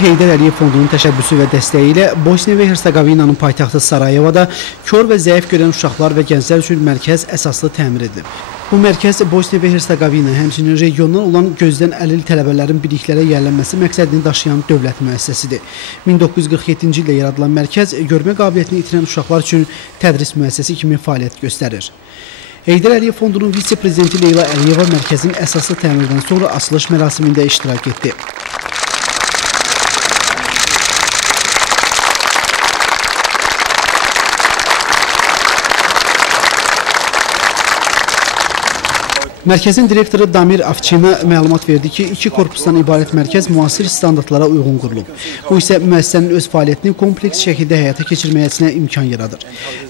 Heydər Əliyev Fondunun təşəbbüsü və dəstəyi ilə Bosniya və Hersegovinanın paytaxtı Sarayevada kör və zəif görən uşaqlar və gənclər üçün mərkəz əsaslı təmir edilib. Bu mərkəz Bosniya və Hersegovina, həmçinin regiondan olan gözdən əlil tələbələrin birliklərə yerlənməsi məqsədini daşıyan dövlət müəssisəsidir. 1947-ci ildə yaradılan mərkəz görmə qabiliyyətini itirən uşaqlar üçün tədris müəssisəsi kimi fəaliyyət göstərir. Heydər Əliyev Fondunun vitse-prezidenti Leyla Əliyeva mərkəzin əsaslı təmirdən sonra açılış mərasimində iştirak etdi. Mərkəzin direktoru Damir Avçina məlumat verdi ki, 2 korpusdan ibarət mərkəz müasir standartlara uyğun qurulub. Bu isə müəssisənin öz fəaliyyətini kompleks şəkildə həyata keçirməyəsinə imkan yaradır.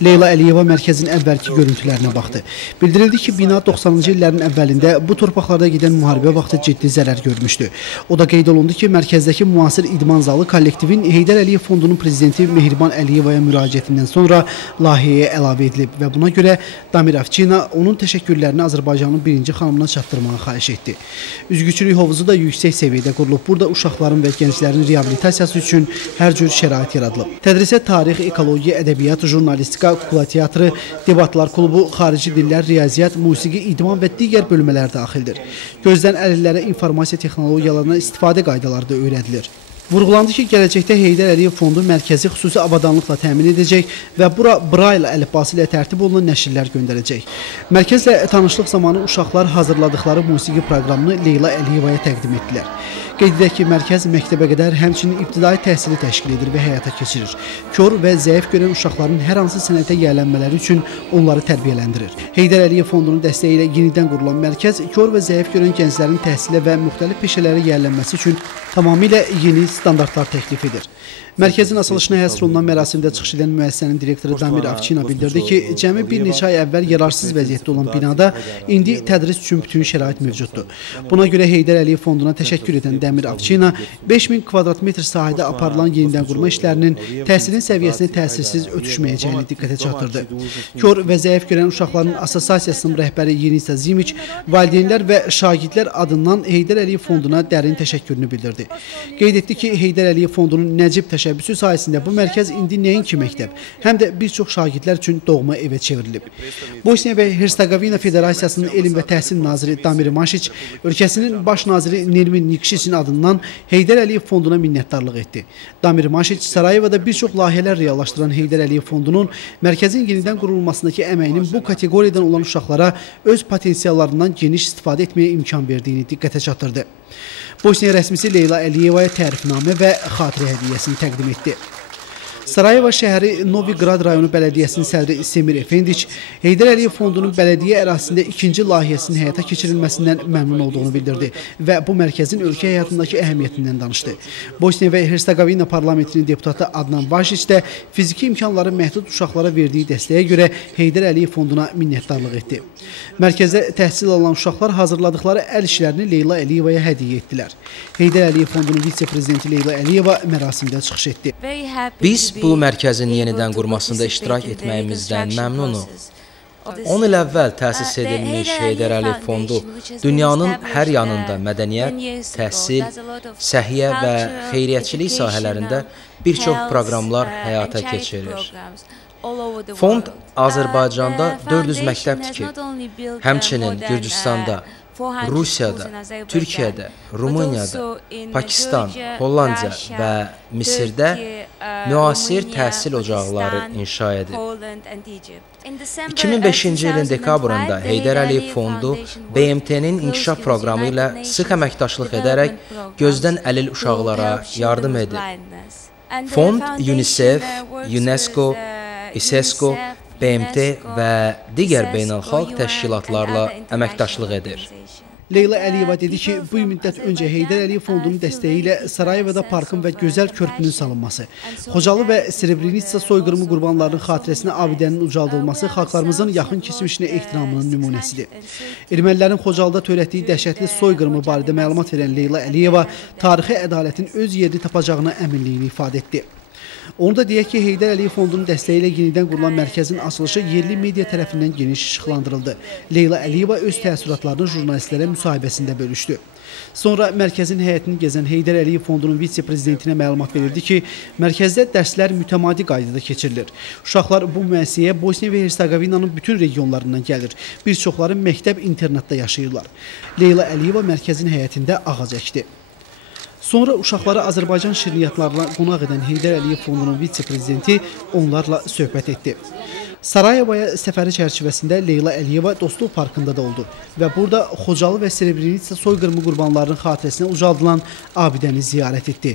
Leyla Əliyeva mərkəzin əvvəlki görüntülərinə baxdı. Bildirildi ki, bina 90-cı illərin əvvəlində bu torpaqlarda gedən müharibə vaxtı ciddi zərər görmüşdü. O da qeyd olundu ki, mərkəzdəki müasir idman zalı kollektivin Heydər Əliyev Fondunun prezidenti Mehriban Əliyevaya müraciətindən sonra layihəyə əlavə edilib və buna görə Damir Avçina onun təşəkkürlərini Azərbaycanın birinci xanımına çatdırmağı xahiş etdi. Üzgüçülük hovuzu da yüksək səviyyədə qurulub. Burada uşaqların və gənclərin reabilitasiyası üçün hər cür şərait yaradılıb. Tədrisə tarix, ekologiya, ədəbiyyat, jurnalistika, kukla teatrı, debatlar klubu, xarici dillər, riyaziyyat, musiqi, idman və digər bölmələr daxildir. Gözdən əlillərə informasiya texnologiyalarına istifadə qaydaları da öyrədilir. Vurğulandı ki, gələcəkdə Heydər Əliyev Fondu mərkəzi xüsusi avadanlıqla təmin edəcək və bura Braille əlifbası ilə tərtib olunan nəşrlər göndərəcək. Mərkəzlə tanışlıq zamanı uşaqlar hazırladıkları musiqi proqramını Leyla Əliyevaya təqdim etdilər. Qeyd edək ki, mərkəz məktəbə qədər həmçinin ibtidai təhsili təşkil edir və həyata keçirir. Kör və zəif görən uşaqların hər hansı sənətə yiyələnmələri üçün onları tərbiyələndirir. Heydər Əliyev Fondunun dəstəyi ilə yenidən qurulan mərkəz kör və zəif görən gənclərin təhsilə və müxtəlif peşələrə yiyələnməsi üçün tamamilə yeni standartlar təklif edir. Mərkəzin açılışına həsr olunan mərasimdə çıxış edən müəssisənin direktoru Damir Avçina bildirdi ki, cəmi bir neçə ay əvvəl yararsız vəziyyətdə olan binada indi tədris üçün bütün şərait mövcuddur. Buna görə Heydər Əliyev Fonduna təşəkkür edən Damir Avçina 5000 kvadrat metr sahədə aparılan yenidən qurma işlərinin təhsilin səviyyəsini təsirsiz ötüşməyəcəyini diqqətə çatdırdı. Kör və zəif görən uşaqların assosiasiyasının rəhbəri Yenisa Zimiç valideynlər və şagirdlər adından Heydər Əliyev Fonduna dərin təşəkkürünü bildirdi. Qeyd etdi ki, Heydər Əliyev Fondunun nəcib təşəbbüsü sayəsində bu mərkəz indi nəinki məktəb, həm də bir çox şagirdlər üçün doğma evə çevrilib. Bosniya və Hersegovina Federasiyasının Elm və Təhsil naziri Damir Maşiç, ölkəsinin baş naziri Nermin Nikşiçin adından Heydər Əliyev Fonduna minnətdarlıq etdi. Damir Maşiç Sarayevada bir çox layihələr reallaşdıran Heydər Əliyev Fondunun mərkəzin yenidən qurulmasındakı əməyinin bu kateqoriyadan olan uşaqlara öz potensiallarından geniş istifadə etməyə imkan verdiyini diqqətə çatdırdı. Bosniya rəsmisi Leyla Əliyevaya tərifnamə və xatirə hədiyyəsini təqdim etdi. Sarayeva şəhəri Novigrad rayonu bələdiyyəsinin sədri Semir Efendiç, Heydər Əliyev Fondunun bələdiyyə ərazisində ikinci layihəsinin həyata keçirilməsindən məmnun olduğunu bildirdi və bu mərkəzin ölkə həyatındakı əhəmiyyətindən danışdı. Bosniya və Hersegovina parlamentinin deputatı Adnan Vaşiç də fiziki imkanları məhdud uşaqlara verdiyi dəstəyə görə Heydər Əliyev Fonduna minnətdarlıq etdi. Mərkəzdə təhsil alan uşaqlar hazırladıkları əl işlərini Leyla Əliyevaya hədiyyə etdilər. Heydər Əliyev Fondunun vitse-prezidenti Leyla Əliyeva mərasimdə çıxış etdi. Biz bu mərkəzin yenidən qurmasında iştirak etməyimizdən məmnunuq. 10 il əvvəl təsis edilmiş Heydər Əliyev Fondu dünyanın hər yanında mədəniyyət, təhsil, səhiyyə və xeyriyyətçilik sahələrində bir çox proqramlar həyata keçirir. Fond Azərbaycanda 400 məktəb tikib, həmçinin Gürcüstanda, Rusiyada, Türkiyədə, Rumuniyada, Pakistan, Hollandiya və Misirdə müasir təhsil ocaqları inşa edib. 2005-ci ilin dekabrında Heydər Əliyev Fondu BMT-nin inkişaf proqramı ilə sıx əməkdaşlıq edərək gözdən əlil uşaqlara yardım edir. Fond UNICEF, UNESCO, İSESCO, BMT və digər beynəlxalq təşkilatlarla əməkdaşlıq edir. Leyla Əliyeva dedi ki, bu müddət öncə Heydər Əliyev Fondunun dəstəyi ilə Sarayevada parkın və gözəl körpünün salınması, Xocalı və Srebrenitsa soyqırımı qurbanlarının xatirəsinə abidənin ucaldılması xalqlarımızın yaxın keçmişinə ehtiramının nümunəsidir. Ermənilərin Xocalıda törətdiyi dəhşətli soyqırımı barədə məlumat verən Leyla Əliyeva tarixi ədalətin öz yerini tapacağına əminliyini ifadə etdi. Onu da deyək ki, Heydər Əliyev Fondunun dəstəyi ilə yenidən qurulan mərkəzin açılışı yerli media tərəfindən geniş işıqlandırıldı. Leyla Əliyeva öz təəssüratlarını jurnalistlərə müsahibəsində bölüşdü. Sonra mərkəzin həyətini gəzən Heydər Əliyev Fondunun vitse-prezidentinə məlumat verildi ki, mərkəzdə dərslər mütəmadi qaydada keçirilir. Uşaqlar bu müəssisəyə Bosniya və Hersegovinanın bütün regionlarından gəlir. Bir çoxları məktəb-internatda yaşayırlar. Leyla Əliyeva mərkəzin həyətində ağac əkdi. Sonra uşaqlara Azərbaycan şirniyyatlarına qonaq edən Heydər Əliyev Fondunun vitse-prezidenti onlarla söhbət etdi. Sarayevaya səfəri çərçivəsində Leyla Əliyeva Dostluq Parkında da oldu və burada Xocalı və Srebrenitsa soyqırımı qurbanlarının xatirəsinə ucaldılan abidəni ziyarət etdi.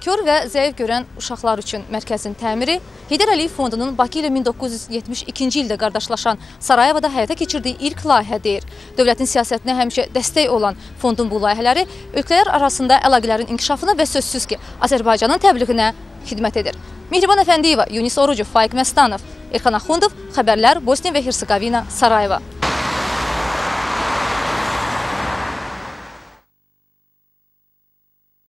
Kör və zəif görən uşaqlar üçün mərkəzin təmiri Heydər Əliyev Fondunun Bakı ilə 1972-ci ildə qardaşlaşan Sarayevada həyata keçirdiyi ilk layihədir. Dövlətin siyasətinə həmişə dəstək olan fondun bu layihələri ölkələr arasında əlaqələrin inkişafına və sözsüz ki, Azərbaycanın təbliğinə xidmət edir. Mehriban Əfəndiyeva, Yunis Orucov, Faiq Məstanov, Erxan Axundov, Xəbərlər, Bosniya və Hersegovina, Sarayeva.